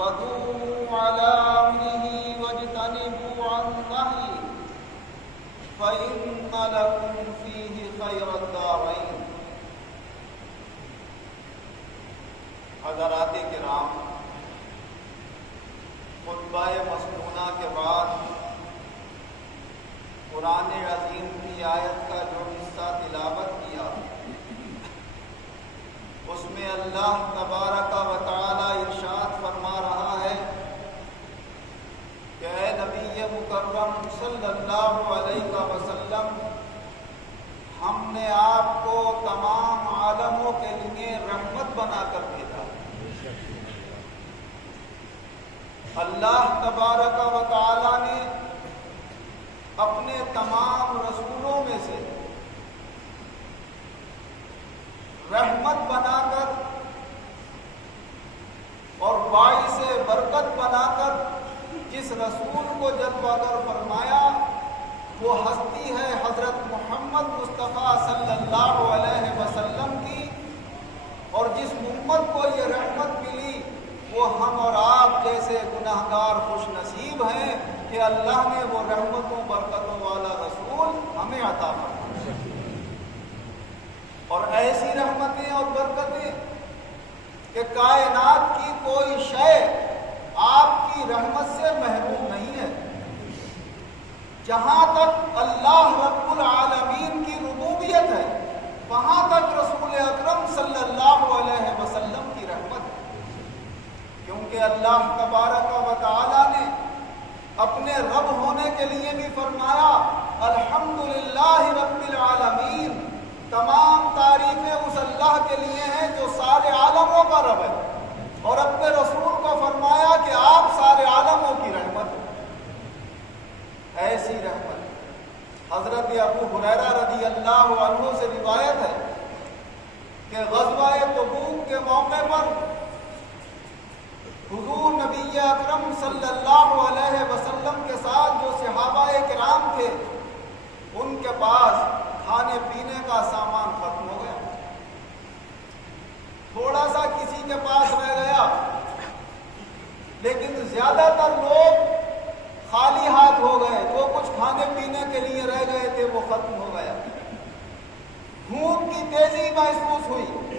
غدوا على أمره واجتنبوا عن نهيه فإن لكم فيه خير الدارين۔ حضرات کرام، خطبہ مسنونہ کے بعد قرآن عظیم کی آیت کا جو حصہ تلاوت کیا اس میں اللہ تبارک و تعالی ارشاد فرما رہا ہے کہ اے نبی مکرم صلی اللہ علیہ وسلم، ہم نے آپ کو تمام عالموں کے لیے رحمت بنا کر بھیجا۔ اللہ تبارک و تعالی نے اپنے تمام رسولوں میں سے رحمت بنا کر اور باعث برکت بنا کر جس رسول کو جلوہ گر فرمایا وہ ہستی ہے حضرت محمد مصطفیٰ صلی اللہ علیہ وسلم کی، اور جس امت کو یہ رحمت ملی وہ ہم اور آپ جیسے گناہگار خوش نصیب ہیں کہ اللہ نے وہ رحمتوں برکتوں والا رسول ہمیں عطا فرمایا۔ اور ایسی رحمتیں اور برکتیں کہ کائنات کی کوئی شے آپ کی رحمت سے محروم نہیں ہے۔ جہاں تک اللہ رب العالمین کی ربوبیت ہے وہاں تک رسول اکرم صلی اللہ علیہ وسلم کی رحمت ہے، کیونکہ اللہ تبارک و تعالی نے اپنے رب ہونے کے لیے بھی فرمایا الحمدللہ رب العالمین، تمام تعریفیں اس اللہ کے لیے ہیں جو سارے عالموں کا رب ہے، اور اپنے رسول کو فرمایا کہ آپ سارے عالموں کی رحمت ہیں۔ ایسی رحمت حضرت ابو ہریرہ رضی اللہ عنہ سے روایت ہے کہ غزوہ تبوک کے موقع پر حضور نبی اکرم صلی اللہ علیہ وسلم کے ساتھ جو صحابہ کرام تھے ان کے پاس کھانے پینے کا سامان ختم ہو گیا، تھوڑا سا کسی کے پاس رہ گیا، لیکن زیادہ تر لوگ خالی ہاتھ ہو گئے، جو کچھ کھانے پینے کے لیے رہ گئے تھے وہ ختم ہو گیا۔ بھوک کی تیزی محسوس ہوئی،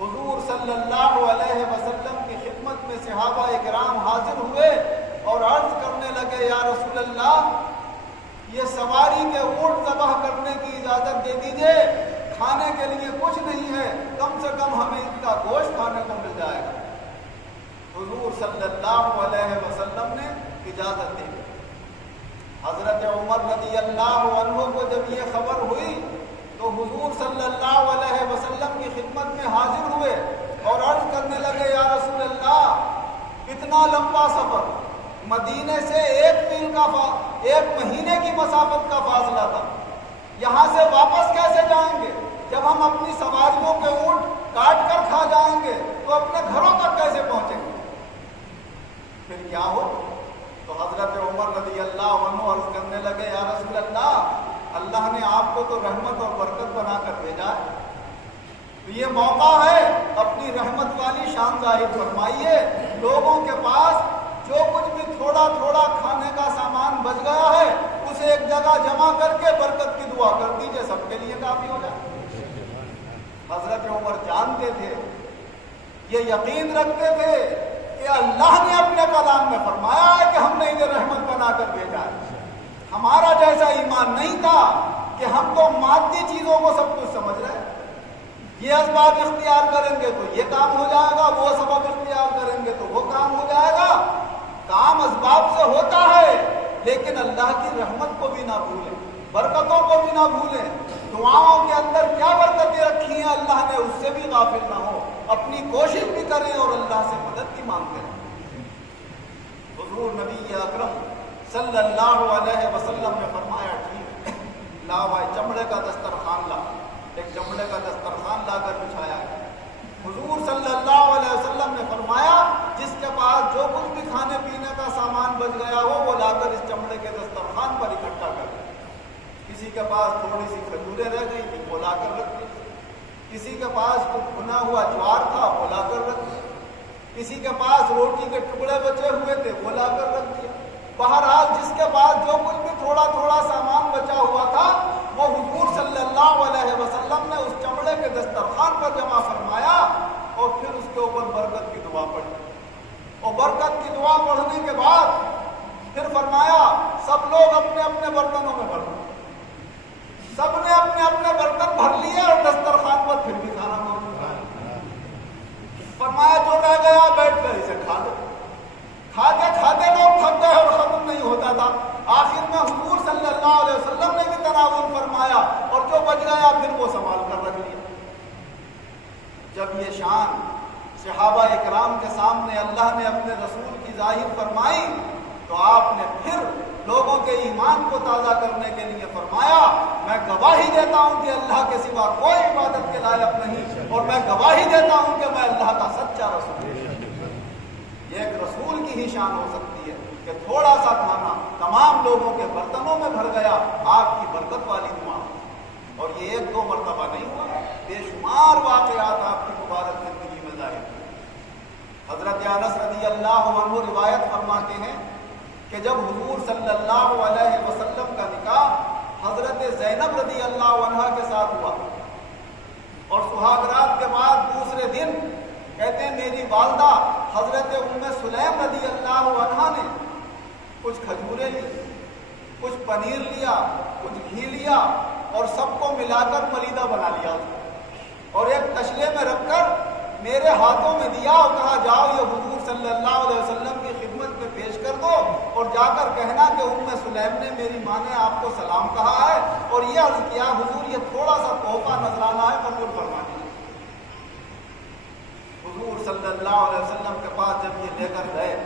حضور صلی اللہ علیہ وسلم کی خدمت میں صحابہ کرام حاضر ہوئے اور عرض کرنے لگے یا رسول اللہ، یہ سواری کے اونٹ ذبح کرنے کی اجازت دے دیجئے، کھانے کے لیے کچھ نہیں ہے، کم سے کم ہمیں ان کا گوشت کھانے کو مل جائے گا۔ حضور صلی اللہ علیہ وسلم نے اجازت دے دی۔ حضرت عمر رضی اللہ عنہ کو جب یہ خبر ہوئی تو حضور صلی اللہ علیہ وسلم کی خدمت میں حاضر ہوئے اور عرض کرنے لگے یا رسول اللہ، اتنا لمبا سفر، مدینے سے ایک مہینے کی مسافت کا فاصلہ تھا، یہاں سے واپس کیسے جائیں گے؟ جب ہم اپنی سواریوں کے اونٹ کاٹ کر کھا جائیں گے تو اپنے گھروں تک کیسے پہنچیں گے؟ پھر کیا ہو؟ تو حضرت عمر رضی اللہ عنہ عرض کرنے لگے یا رسول اللہ، اللہ نے آپ کو تو رحمت اور برکت بنا کر بھیجا ہے، تو یہ موقع ہے اپنی رحمت والی شان ظاہر فرمائیے، لوگوں کے پاس جو کچھ بھی تھوڑا تھوڑا کھانے کا سامان بچ گیا ہے اسے ایک جگہ جمع کر کے برکت کی دعا کر دیجئے، سب کے لیے کافی ہو جائے۔ حضرت عمر جانتے تھے، یہ یقین رکھتے تھے کہ اللہ نے اپنے کلام میں فرمایا ہے کہ ہم نے انہیں رحمت بنا کر بھیجا ہے۔ ہمارا جیسا ایمان نہیں تھا کہ ہم تو مادی چیزوں کو سب کچھ سمجھ رہے ہیں، یہ اسباب اختیار کریں گے تو یہ کام ہو جائے گا، وہ سبب اختیار کریں گے تو وہ کام ہو جائے گا۔ کام اسباب سے ہوتا ہے لیکن اللہ کی رحمت کو بھی نہ بھولیں، برکتوں کو بھی نہ بھولیں، دعاؤں کے اندر کیا برکتیں رکھی ہیں اللہ نے اس سے بھی غافل نہ ہو، اپنی کوشش بھی کریں اور اللہ سے مدد بھی مانگتے رہیں۔ حضور نبی اکرم صلی اللہ علیہ وسلم نے فرمایا ٹھیک ہے، لا بھائی چمڑے کا دسترخوان لا، ایک چمڑے کا دسترخوان لا کر بچھایا ہے۔ حضور صلی اللہ علیہ وسلم نے فرمایا جس کے پاس جو کچھ بھی کھانے پینے کا سامان بچ گیا ہو وہ لا کر اس چمڑے کے دسترخوان پر اکٹھا کر دے۔ کسی کے پاس تھوڑی سی کھجوریں رہ گئی تھی وہ لا کر رکھ دی، کسی کے پاس کچھ بھنا ہوا جوار تھا وہ لا کر رکھ دی، کسی کے پاس روٹی کے ٹکڑے بچے ہوئے تھے وہ لا کر رکھ دیا۔ بہرحال جس کے پاس جو کچھ بھی تھوڑا تھوڑا سامان بچا ہوا تھا وہ حضور صلی اللہ علیہ وسلم نے اس چمڑے کے دسترخوان پر جمع فرمایا اور پھر اس کے اوپر برکت کی دعا پڑھی، اور برکت کی دعا پڑھنے کے بعد پھر فرمایا سب لوگ اپنے اپنے برتنوں میں بھر لو۔ سب نے اپنے اپنے برتن بھر لیے اور دسترخوان پر پھر بھی کھانا موجود تھا۔ فرمایا جو رہ گیا بیٹھ کر اسے کھا لو۔ کھاتے کھاتے لوگ تھک گئے اور ختم نہیں ہوتا تھا۔ آخر میں حضور صلی اللہ علیہ وسلم نے بھی تناول فرمایا اور جو بچ گیا پھر وہ سنبھال کر رکھ لیا۔ جب یہ شان صحابہ اکرام کے سامنے اللہ نے اپنے رسول کی ظاہر فرمائی تو آپ نے پھر لوگوں کے ایمان کو تازہ کرنے کے لیے فرمایا میں گواہی دیتا ہوں کہ اللہ کے سوا کوئی عبادت کے لائق نہیں، اور میں گواہی دیتا ہوں کہ میں اللہ کا سچا رسول ہوں۔ یہ ایک رسول کی ہی شان ہو سکتی ہے کہ تھوڑا سا کھانا تمام لوگوں کے برتنوں میں بھر گیا، آپ کی برکت والی دعا، اور یہ ایک دو مرتبہ نہیں ہوا، بے شمار واقعات آپ کی مبارک زندگی میں ظاہر ہوئے۔ حضرت انس رضی اللہ عنہ روایت فرماتے ہیں کہ جب حضور صلی اللہ علیہ وسلم کا نکاح حضرت زینب رضی اللہ عنہ کے ساتھ ہوا اور سہاگرات کے بعد دوسرے دن کہتے ہیں میری والدہ حضرت ام سلیم رضی اللہ عنہ نے کچھ کھجوریں لی، کچھ پنیر لیا، کچھ گھی لیا اور سب کو ملا کر ملیدہ بنا لیا اور ایک تشلے میں رکھ کر میرے ہاتھوں میں دیا اور کہا جاؤ یہ حضور صلی اللہ علیہ وسلم کی خدمت میں پیش کر دو اور جا کر کہنا کہ ام سلیم نے میری ماں نے آپ کو سلام کہا ہے اور یہ عرض کیا حضور یہ تھوڑا سا تحفہ نذرانہ ہے قبول فرما دیجیے۔ حضور صلی اللہ علیہ وسلم کے پاس جب یہ لے کر گئے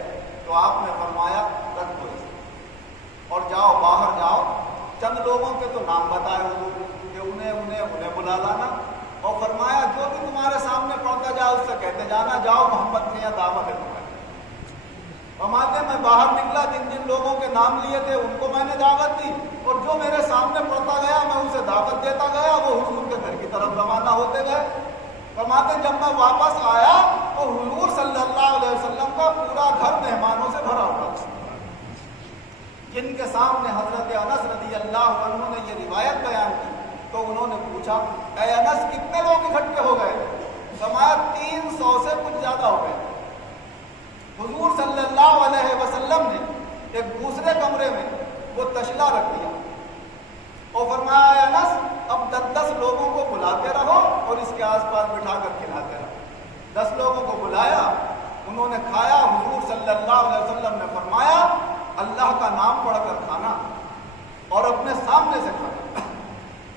تو آپ نے فرمایا رکھ دو اسے اور جاؤ باہر جاؤ، چند لوگوں کے تو نام بتائے حضور کہ انہیں بلا لانا، اور فرمایا جو بھی تمہارے سامنے پڑتا جائے اس سے کہتے جانا جاؤ محمد کے یہاں دعوت ہے تمہیں۔ فرماتے میں باہر نکلا، جن جن لوگوں کے نام لیے تھے ان کو میں نے دعوت دی اور جو میرے سامنے پڑتا گیا میں اسے دعوت دیتا گیا، وہ حضور کے گھر کی طرف روانہ ہوتے گئے۔ فرماتے جب میں واپس آیا تو حضور صلی اللہ علیہ وسلم کا پورا گھر مہمانوں سے بھرا ہوا تھا، جن کے سامنے حضرت انس رضی اللہ عنہ نے یہ روایت بیان کی تو انہوں نے پوچھا اے انس کتنے لوگ اکٹھے ہو گئے؟ فرمایا 300 سے کچھ زیادہ ہو گئے۔ حضور صلی اللہ علیہ وسلم نے ایک دوسرے کمرے میں وہ تشلا رکھ دیا اور فرمایا اے انس اب 10 لوگوں کو بلاتے رہو اور اس کے آس پاس بٹھا کر کھلاتے رہو۔ 10 لوگوں کو بلایا، انہوں نے کھایا۔ حضور صلی اللہ علیہ وسلم نے فرمایا اللہ کا نام پڑھ کر کھانا اور اپنے سامنے سے کھانا۔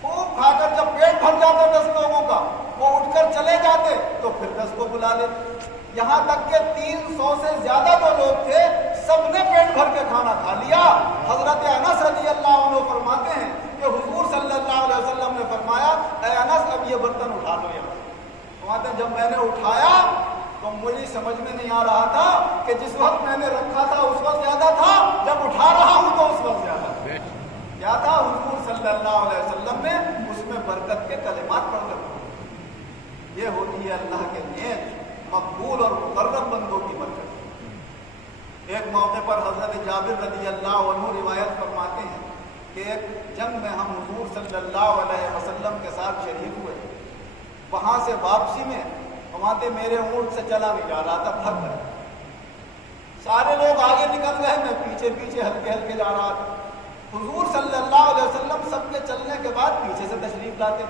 خوب کھا کر جب پیٹ بھر جاتا 10 لوگوں کا وہ اٹھ کر چلے جاتے تو پھر 10 کو بلا لیتے، یہاں تک کہ 300 سے زیادہ جو لوگ تھے سب نے پیٹ بھر کے کھانا کھا لیا۔ حضرت انس رضی اللہ عنہ فرماتے ہیں کہ حضور صلی اللہ علیہ وسلم نے فرمایا اے انس اب یہ برتن اٹھا لو یہاں۔ فرماتے ہیں جب میں نے اٹھایا تو مجھے سمجھ میں نہیں آ رہا تھا کہ جس وقت میں نے رکھا تھا اس وقت زیادہ تھا، جب اٹھا رہا ہوں تو اس وقت زیادہ کیا تھا۔ حضور صلی اللہ علیہ وسلم نے اس میں برکت کے کلمات پڑھ کر یہ ہوتی ہے اللہ کے نیک مقبول اور مقرب بندوں کی برکت۔ ایک موقع پر حضرت جابر رضی اللہ عنہ روایت فرماتے ہیں کہ ایک جنگ میں ہم حضور صلی اللہ علیہ وسلم کے ساتھ شریک ہوئے، وہاں سے واپسی میں فرماتے میرے اونٹ سے چلا نہیں جا رہا تھا، تھک گئے، سارے لوگ آگے نکل گئے، میں پیچھے پیچھے ہلکے ہلکے جا رہا تھا۔ حضور صلی اللہ علیہ وسلم سب کے چلنے کے بعد پیچھے سے تشریف لاتے،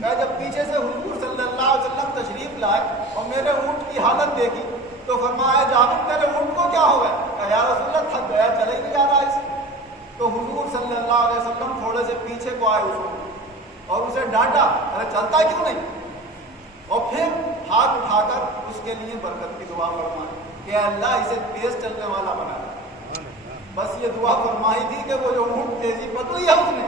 میں جب پیچھے سے حضور صلی اللہ علیہ وسلم تشریف لائے اور میرے اونٹ کی حالت دیکھی تو فرمایا جابر تیرے اونٹ کو کیا ہو گیا؟ کہا یا رسول اللہ تھک گیا، چلے ہی نہیں جا رہا اس۔ تو حضور صلی اللہ علیہ وسلم تھوڑے سے پیچھے کو آئے اس کو اور اسے ڈانٹا، ارے چلتا کیوں نہیں؟ اور پھر ہاتھ اٹھا کر اس کے لیے برکت کی دعا فرمائی کہ اللہ اسے تیز چلنے والا بنا دے۔ بس یہ دعا فرمائی تھی کہ وہ جو اونٹ تیزی پکڑی ہے اس نے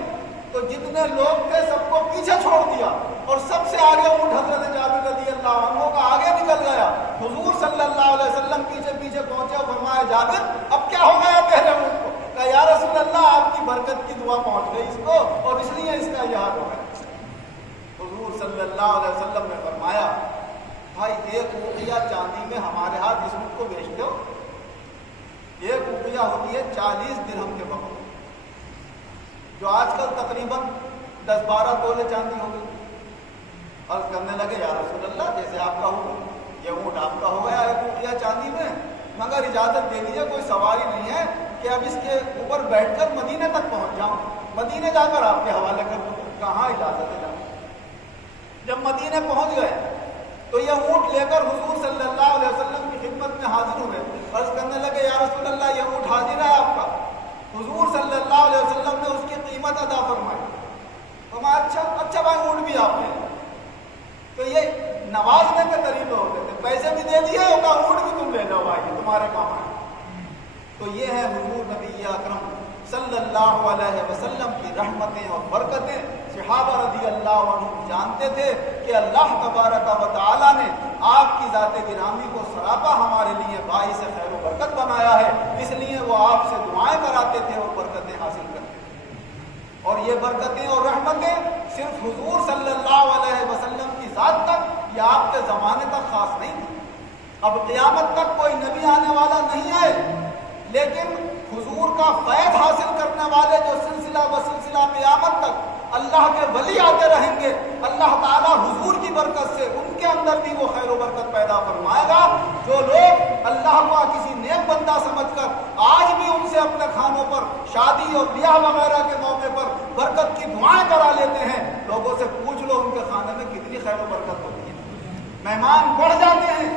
تو جتنے لوگ تھے سب کو پیچھے چھوڑ دیا اور سب سے آگے اونٹ حضرت جابر رضی اللہ عنہ کا آگے نکل گیا۔ حضور صلی اللہ علیہ وسلم پیچھے پیچھے پہنچے اور فرمایا جابر اب کیا ہو گیا تیرے اونٹ کو؟ کہا یا رسول اللہ آپ کی برکت کی دعا پہنچ گئی اس کو اور اس لیے اس کا یہ حال ہو گیا۔ حضور صلی اللہ علیہ وسلم نے فرمایا بھائی ایک اونٹیا چاندی میں ہمارے ہاتھ کو بیچتے ہو؟ ایک روپیہ ہوتی ہے 40 درہم کے بقدر، جو آج کل تقریباً 10-12 تولے چاندی ہو گئی۔ عرض کرنے لگے یا رسول اللہ جیسے آپ کا حکم، یہ اونٹ آپ کا ہو گیا ایک روپیہ چاندی میں، مگر اجازت دے دیجیے، کوئی سواری نہیں ہے کہ اب اس کے اوپر بیٹھ کر مدینے تک پہنچ جاؤں، مدینے جا کر آپ کے حوالے کر دوں۔ کہاں اجازت ہے جاؤں؟ جب مدینے پہنچ گئے تو یہ اونٹ لے کر حضور صلی اللہ علیہ وسلم کی خدمت میں حاضر ہوئے۔ عرض کرنے لگے یا رسول اللہ یہ اونٹ حاضر ہے آپ کا۔ حضور صلی اللہ علیہ وسلم نے اس کی قیمت ادا فرمائی۔ فرمایا اچھا بھائی اونٹ بھی آپ نے، تو یہ نوازنے کے طریقے ہوتے تھے، پیسے بھی دے دیے اور کہا اونٹ بھی تم لے جاؤ بھائی تمہارے کام آئے۔ تو یہ ہے حضور نبی اکرم صلی اللہ علیہ وسلم کی رحمتیں اور برکتیں۔ صحابہ رضی اللہ عنہ جانتے تھے کہ اللہ تبارک و تعالیٰ نے آپ کی ذات گرامی کو سراپا ہمارے لیے باعث خیر و برکت بنایا ہے، اس لیے وہ آپ سے دعائیں کراتے تھے اور برکتیں حاصل کرتے تھے۔ اور یہ برکتیں اور رحمتیں صرف حضور صلی اللہ علیہ وسلم کی ذات تک یا آپ کے زمانے تک خاص نہیں تھی۔ اب قیامت تک کوئی نبی آنے والا نہیں ہے، لیکن حضور کا فیض حاصل کرنے والے جو سلسلہ بسلسلہ قیامت تک اللہ کے ولی آتے رہیں گے، اللہ تعالیٰ حضور کی برکت سے ان کے اندر بھی وہ خیر و برکت پیدا فرمائے گا۔ جو لوگ اللہ کو کسی نیک بندہ سمجھ کر آج بھی ان سے اپنے کھانوں پر، شادی اور بیاہ وغیرہ کے موقع پر برکت کی دعائیں کرا لیتے ہیں، لوگوں سے پوچھ لو ان کے کھانے میں کتنی خیر و برکت ہوتی ہے۔ مہمان بڑھ جاتے ہیں،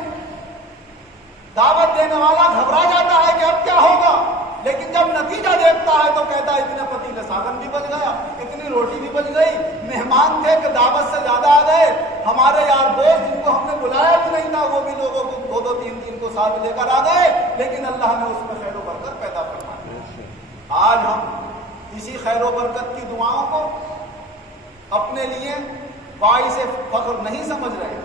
دعوت دینے والا گھبرا جاتا ہے کہ اب کیا ہوگا، لیکن جب نتیجہ دیکھتا ہے تو کہتا ہے اتنے پتیلے ساگن بھی بچ گیا، اتنی روٹی بھی بچ گئی، مہمان تھے کہ دعوت سے زیادہ آ گئے، ہمارے یار دوست جن کو ہم نے بلایا بھی نہیں تھا وہ بھی لوگوں کو 2-3 کو ساتھ لے کر آ گئے، لیکن اللہ نے اس میں خیر و برکت پیدا فرمائی۔ آج ہم اسی خیر و برکت کی دعاؤں کو اپنے لیے باعث فخر نہیں سمجھ رہے۔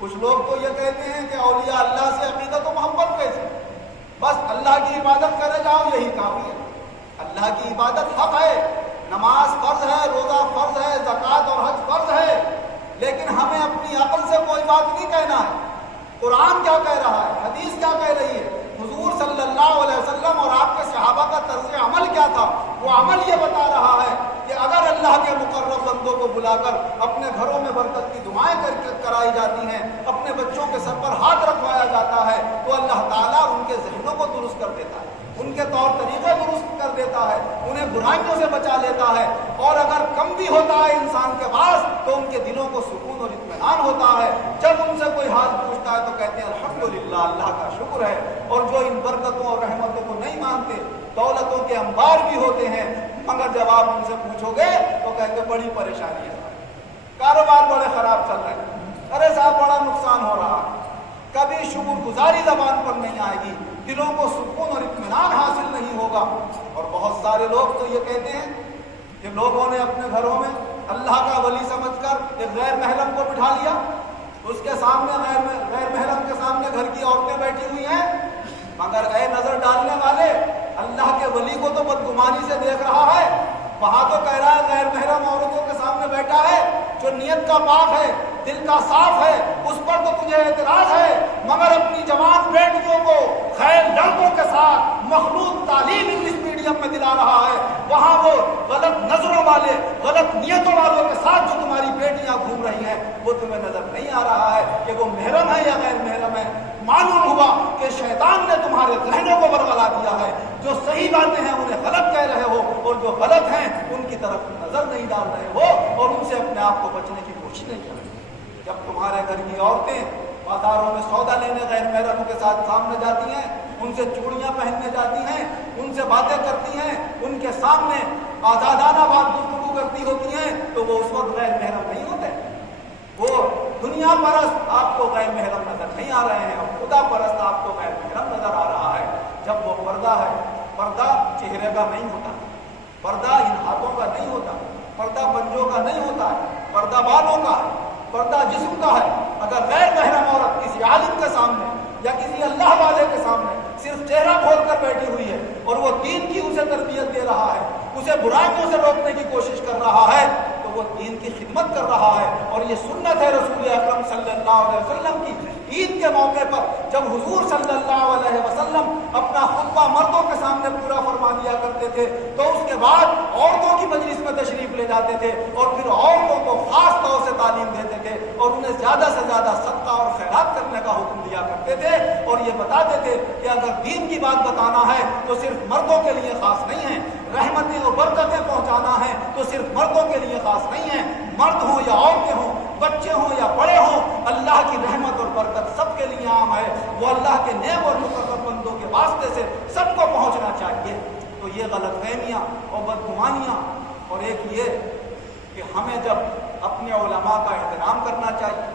کچھ لوگ تو یہ کہتے ہیں کہ اولیاء اللہ سے عقیدت و محبت کیسے، بس اللہ کی عبادت کرے جاؤ یہی کافی ہے۔ اللہ کی عبادت حق ہے، نماز فرض ہے، روزہ فرض ہے، زکوٰۃ اور حج فرض ہے، لیکن ہمیں اپنی عقل سے کوئی بات نہیں کہنا ہے۔ قرآن کیا کہہ رہا ہے، حدیث کیا کہہ رہی ہے، حضور صلی اللہ علیہ وسلم اور آپ کے صحابہ کا طرز عمل کیا تھا، وہ عمل یہ بتا رہا ہے کہ اگر اللہ کے مقرب بندوں کو بلا کر اپنے گھروں میں برکت کی دعائیں کرائی جاتی ہیں، اپنے بچوں کے سر پر ہاتھ رکھوایا جاتا ہے، تو اللہ تعالیٰ ان کے ذہنوں کو درست کر دیتا ہے، ان کے طور طریقے درست کر دیتا ہے، انہیں برائیوں سے بچا لیتا ہے، اور اگر کم بھی ہوتا ہے انسان کے پاس تو ان کے دلوں کو سکون اور اطمینان ہوتا ہے۔ جب ان سے کوئی حال پوچھتا ہے تو کہتے ہیں الحمدللہ، اللہ کا شکر ہے۔ اور جو ان برکتوں اور رحمتوں کو نہیں مانتے، دولتوں کے انبار بھی ہوتے ہیں، مگر جب آپ ان سے پوچھو گے تو کہیں گے بڑی پریشانی ہے، کاروبار بڑے خراب چل رہے ہیں، ارے صاحب بڑا نقصان ہو رہا ہے۔ کبھی شکر گزاری زبان پر نہیں آئے گی، دلوں کو سکون اور اطمینان حاصل نہیں ہوگا۔ اور بہت سارے لوگ تو یہ کہتے ہیں کہ لوگوں نے اپنے گھروں میں اللہ کا ولی سمجھ کر ایک غیر محرم کو بٹھا لیا، اس کے سامنے غیر محرم کے سامنے گھر کی عورتیں بیٹھی ہوئی ہیں، مگر اے نظر ڈالنے والے، اللہ کے ولی کو تو بدگمانی سے دیکھ رہا ہے، وہاں تو کہہ رہا ہے غیر محرم عورتوں کے سامنے بیٹھا ہے، جو نیت کا پاک ہے، دل کا صاف ہے، اس پر تو تجھے اعتراض ہے، مگر اپنی جوان بیٹیوں کو خیر لڑکوں کے ساتھ مخلوط تعلیم انگلش میڈیم میں دلا رہا ہے، وہاں وہ غلط نظروں والے، غلط نیتوں والوں کے ساتھ جو تمہاری بیٹیاں گھوم رہی ہیں، وہ تمہیں نظر نہیں آ رہا ہے کہ وہ محرم ہے یا غیر محرم ہے۔ معلوم ہوا کہ شیطان نے تمہارے ذہنوں کو برگلا دیا ہے، جو صحیح باتیں ہیں انہیں غلط کہہ رہے ہو، اور جو غلط ہیں ان کی طرف نظر نہیں ڈال رہے ہو، اور ان سے اپنے آپ کو بچنے کی کوشش نہیں کر رہے۔ جب تمہارے گھر کی عورتیں بازاروں میں سودا لینے غیر محرموں کے ساتھ سامنے جاتی ہیں، ان سے چوڑیاں پہننے جاتی ہیں، ان سے باتیں کرتی ہیں، ان کے سامنے آزادانہ بات گفتگو کرتی ہوتی ہیں، تو وہ اس وقت غیر محرم نہیں ہوتے، وہ دنیا پرست آپ کو غیر محرم نظر نہیں آ رہے ہیں، اور خدا پرست آپ کو غیر محرم نظر آ رہا ہے۔ جب وہ پردہ ہے، پردہ چہرے کا نہیں ہوتا، پردہ ان ہاتھوں کا نہیں ہوتا، پردہ پنجوں کا نہیں ہوتا ہے، پردہ بالوں کا ہے، پردہ جسم کا ہے۔ اگر غیر محرم عورت کسی عالم کے سامنے یا کسی اللہ والے کے سامنے صرف چہرہ کھول کر بیٹھی ہوئی ہے، اور وہ دین کی اسے تربیت دے رہا ہے، اسے برائیوں سے روکنے کی کوشش کر رہا ہے، تو وہ دین کی خدمت کر رہا ہے۔ اور یہ سنت ہے رسول اکرم صلی اللہ علیہ وسلم کی۔ عید کے موقع پر جب حضور صلی اللہ علیہ وسلم اپنا خطبہ مردوں کے سامنے پورا فرما دیا کرتے تھے تو اس کے بعد عورتوں کی مجلس میں تشریف لے جاتے تھے اور پھر عورتوں کو خاص طور سے تعلیم دیتے تھے اور انہیں زیادہ سے زیادہ صدقہ اور خیرات کرنے کا حکم دیا کرتے تھے اور یہ بتاتے تھے کہ اگر دین کی بات بتانا ہے تو صرف مردوں کے لیے خاص نہیں ہے، رحمتیں اور برکتیں پہنچانا ہے تو صرف مردوں کے لیے خاص نہیں ہے، مرد ہوں یا عورتیں ہوں، بچے ہوں یا بڑے ہوں، اللہ کی رحمت اور برکت سب کے لیے عام ہے، وہ اللہ کے نیک اور مقرب بندوں کے واسطے سے سب کو پہنچنا چاہیے۔ تو یہ غلط فہمیاں اور بدگمانیاں، اور ایک یہ کہ ہمیں جب اپنے علماء کا احترام کرنا چاہیے،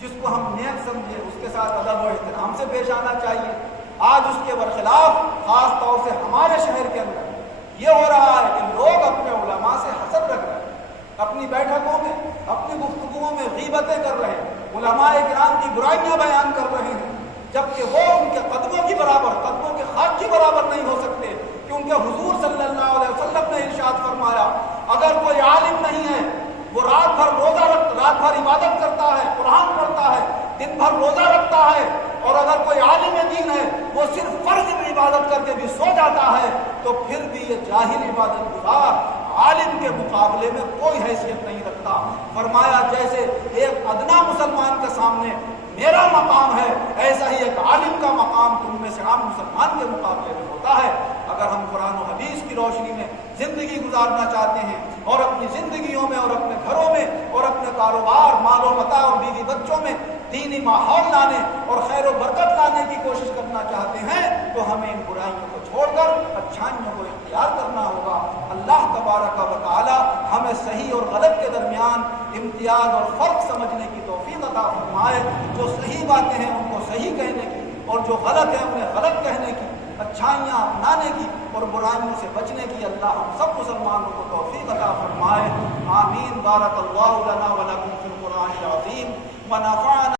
جس کو ہم نیک سمجھے اس کے ساتھ ادب و احترام سے پیش آنا چاہیے، آج اس کے برخلاف خاص طور سے ہمارے شہر کے اندر یہ ہو رہا ہے کہ لوگ اپنے علماء سے حسد رکھ رہے ہیں، اپنی بیٹھکوں میں اپنی گفتگوؤں میں غیبتیں کر رہے ہیں، علماء کرام کی برائیاں بیان کر رہے ہیں، جبکہ وہ ان کے قدموں کی برابر، قدموں کے خاک کی برابر نہیں ہو سکتے، کیونکہ حضور صلی اللہ علیہ وسلم نے ارشاد فرمایا اگر کوئی عالم نہیں ہے، وہ رات بھر روزہ رات بھر عبادت کرتا ہے، قرآن پڑھتا ہے، دن بھر روزہ رکھتا ہے، اور اگر کوئی عالم دین ہے وہ صرف فرض میں عبادت کر کے بھی سو جاتا ہے تو پھر بھی یہ جاہل عبادت گزار عالم کے مقابلے میں کوئی حیثیت نہیں رکھتا۔ فرمایا جیسے ایک ادنا مسلمان کے سامنے میرا مقام ہے، ایسا ہی ایک عالم کا مقام تم میں سے عام مسلمان کے مقابلے میں ہوتا ہے۔ اگر ہم قرآن و حدیث کی روشنی میں زندگی گزارنا چاہتے ہیں اور اپنی زندگیوں میں اور اپنے گھروں میں اور اپنے کاروبار، مال و متاع اور بیوی بچوں میں دینی ماحول لانے اور خیر و برکت لانے کی کوشش کرنا چاہتے ہیں تو ہمیں ان برائیوں کو چھوڑ کر اچھائیوں کو اختیار کرنا ہوگا۔ اللہ تبارک و تعالی ہمیں صحیح اور غلط کے درمیان امتیاز اور فرق سمجھنے کی توفیق عطا فرمائے، جو صحیح باتیں ہیں ان کو صحیح کہنے کی اور جو غلط ہیں انہیں غلط کہنے کی، اچھائیاں اپنانے کی اور برائیوں سے بچنے کی اللہ ہم سب مسلمانوں کو توفیق عطا فرمائے۔ آمین۔ بارک اللہ لنا ولکم فی القرآن العظیم ونفعنا